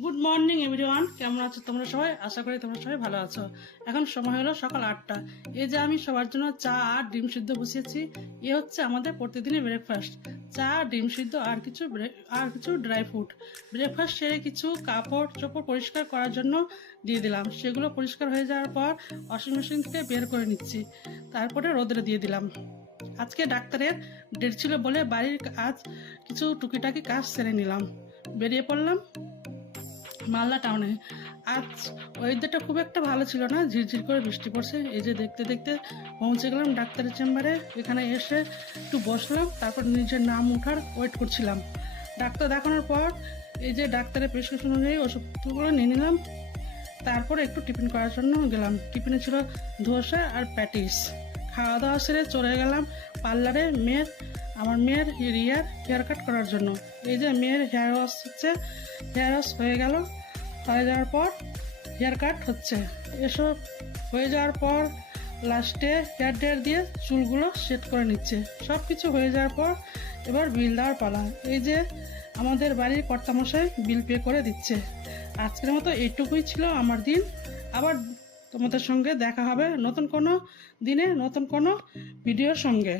Good morning everyone, কেমন আছো তোমরা সবাই? আশা করি তোমরা সবাই ভালো আছো। এখন সময় হলো সকাল 8টা। এই যে আমি সবার জন্য চা আর ডিম সিদ্ধ বসিয়েছি। এ হচ্ছে আমাদের প্রতিদিনের ব্রেকফাস্ট। চা, ডিম সিদ্ধ আর কিছু ড্রাই ফ্রুট। ব্রেকফাস্ট সেরে কিছু কাপড় চোপড় পরিষ্কার করার জন্য দিয়ে দিলাম। সেগুলো পরিষ্কার হয়ে যাওয়ার পর ওয়াশিং মেশিন থেকে বের করে নিচ্ছি। তারপরে রোদে দিয়ে দিলাম। আজকে ডাক্তারের ডেট ছিল বলে বাড়ির কাজ কিছু টুকিটাকি কাজ সেরে নিলাম। বেরিয়ে পড়লাম মালদা টাউনে। আজ ওয়েদারটা খুব একটা ভালো ছিল না, ঝিরঝির করে বৃষ্টি পড়ছে। এই যে দেখতে দেখতে পৌঁছে গেলাম ডাক্তারের চেম্বারে। এখানে এসে একটু বসলাম, তারপর নিজের নাম ওঠার ওয়েট করছিলাম। ডাক্তার দেখানোর পর এই যে ডাক্তারের প্রেসক্রিপশন অনুযায়ী ওষুধগুলো নিয়ে নিলাম। তারপর একটু টিফিন করার জন্য গেলাম। টিফিনে ছিল ধোসা আর প্যাটিস। খাওয়া দাওয়া সেরে চলে গেলাম পার্লারে আমার মেয়ের রিয়ার হেয়ার কাট করার জন্য। এই যে মেয়ের হেয়ার ওয়াশ হচ্ছে, হেয়ার ওয়াশ হয়ে যাওয়ার পর হেয়ার কাট হচ্ছে। এসব হয়ে যাওয়ার পর লাস্টে হেয়ার ড্রায়ার দিয়ে চুলগুলো সেট করে নিচ্ছে। সব কিছু হয়ে যাওয়ার পর এবার বিল দেওয়ার পালা। এই যে আমাদের বাড়ির কর্তামশাই বিল পে করে দিচ্ছে। আজকের মতো এইটুকুই ছিল আমার দিন। আবার তোমাদের সঙ্গে দেখা হবে নতুন কোনো দিনে, নতুন কোনো ভিডিওর সঙ্গে।